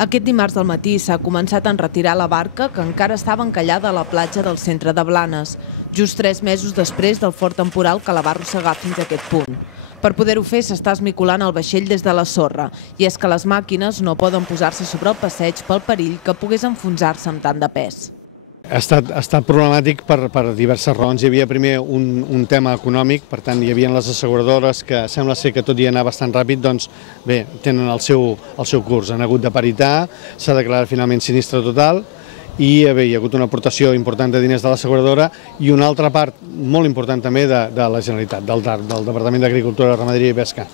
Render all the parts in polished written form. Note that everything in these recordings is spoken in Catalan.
Aquest dimarts al matí s'ha començat a enretirar la barca que encara estava encallada a la platja del centre de Blanes, just 3 mesos després del fort temporal que la va arrossegar fins a aquest punt. Per poder-ho fer s'està esmicolant el vaixell des de la sorra, i és que les màquines no poden posar-se sobre el passeig pel perill que pogués enfonsar-se amb tant de pes. Ha estat problemàtic per diverses raons. Hi havia primer un tema econòmic, per tant hi havia les asseguradores que sembla ser que tot i anar bastant ràpid, doncs bé, tenen el seu curs. Han hagut de paritar, s'ha declarat finalment sinistre total i bé, hi ha hagut una aportació important de diners de l'asseguradora i una altra part molt important també de la Generalitat, del Departament d'Agricultura, Ramaderia i Pesca.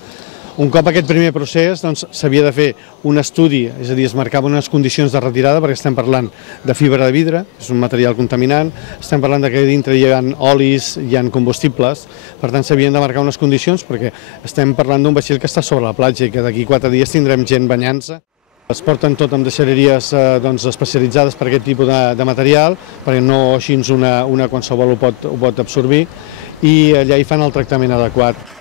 Un cop aquest primer procés s'havia de fer un estudi, és a dir, es marcaven unes condicions de retirada perquè estem parlant de fibra de vidre, és un material contaminant, estem parlant que dintre hi ha olis, hi ha combustibles, per tant s'havien de marcar unes condicions perquè estem parlant d'un vaixell que està sobre la platja i que d'aquí 4 dies tindrem gent banyant-se. Es porten tot amb deixalleries especialitzades per aquest tipus de material, perquè no així una qualsevol ho pot absorbir, i allà hi fan el tractament adequat.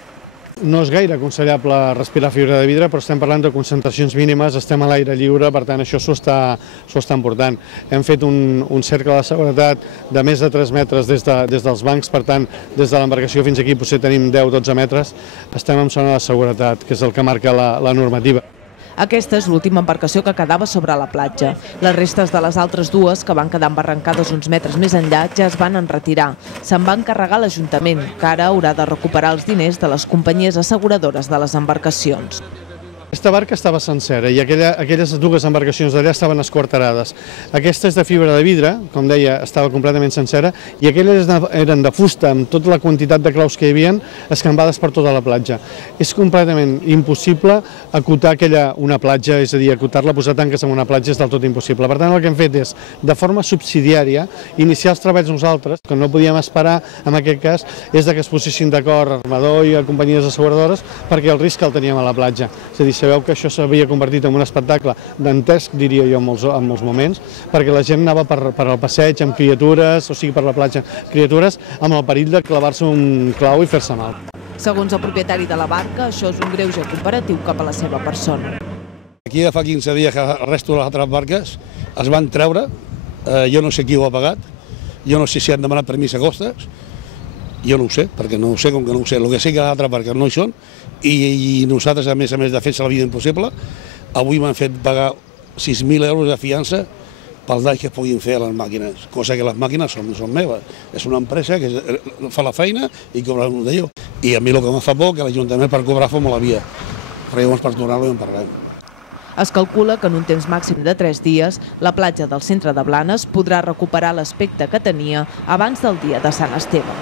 No és gaire aconsellable respirar fibra de vidre, però estem parlant de concentracions mínimes, estem a l'aire lliure, per tant això s'ho està important. Hem fet un cercle de seguretat de més de 3 metres des dels bancs, per tant, des de l'embarcació fins aquí potser tenim 10-12 metres, estem en zona de seguretat, que és el que marca la normativa. Aquesta és l'última embarcació que quedava sobre la platja. Les restes de les altres dues, que van quedar embarrancades uns metres més enllà, ja es van enretirar. Se'n va encarregar l'Ajuntament, que ara haurà de recuperar els diners de les companyies asseguradores de les embarcacions. Aquesta barca estava sencera i aquelles dues embarcacions d'allà estaven esquarterades. Aquesta és de fibra de vidre, com deia, estava completament sencera, i aquelles eren de fusta, amb tota la quantitat de claus que hi havia escampades per tota la platja. És completament impossible acotar una platja, és a dir, acotar-la, posar tanques en una platja és del tot impossible. Per tant, el que hem fet és, de forma subsidiària, iniciar els treballs nosaltres, que no podíem esperar, en aquest cas, és que es posessin d'acord armador i companyies asseguradores, perquè el risc el teníem a la platja. És a dir, sabeu que això s'havia convertit en un espectacle dantesc, diria jo, en molts moments, perquè la gent anava per al passeig amb criatures, o sigui, per la platja, criatures amb el perill de clavar-se un clau i fer-se mal. Segons el propietari de la barca, això és un greuge comparatiu cap a la seva persona. Aquí ja fa 15 dies que el resto de les altres barques es van treure, jo no sé qui ho ha pagat, jo no sé si han demanat permís a costes, jo no ho sé, perquè no ho sé, com que no ho sé. El que sé que les altres barques no hi són i nosaltres, a més de fer-se la vida impossible, avui m'han fet pagar 6.000 euros de fiança pels danys que es puguin fer a les màquines, cosa que les màquines són meves. És una empresa que fa la feina i cobra un d'allò. I a mi el que em fa por que l'Ajuntament per cobrar fem la via, però llavors per tornar-lo en parlem. Es calcula que en un temps màxim de 3 dies, la platja del centre de Blanes podrà recuperar l'aspecte que tenia abans del dia de Sant Esteve.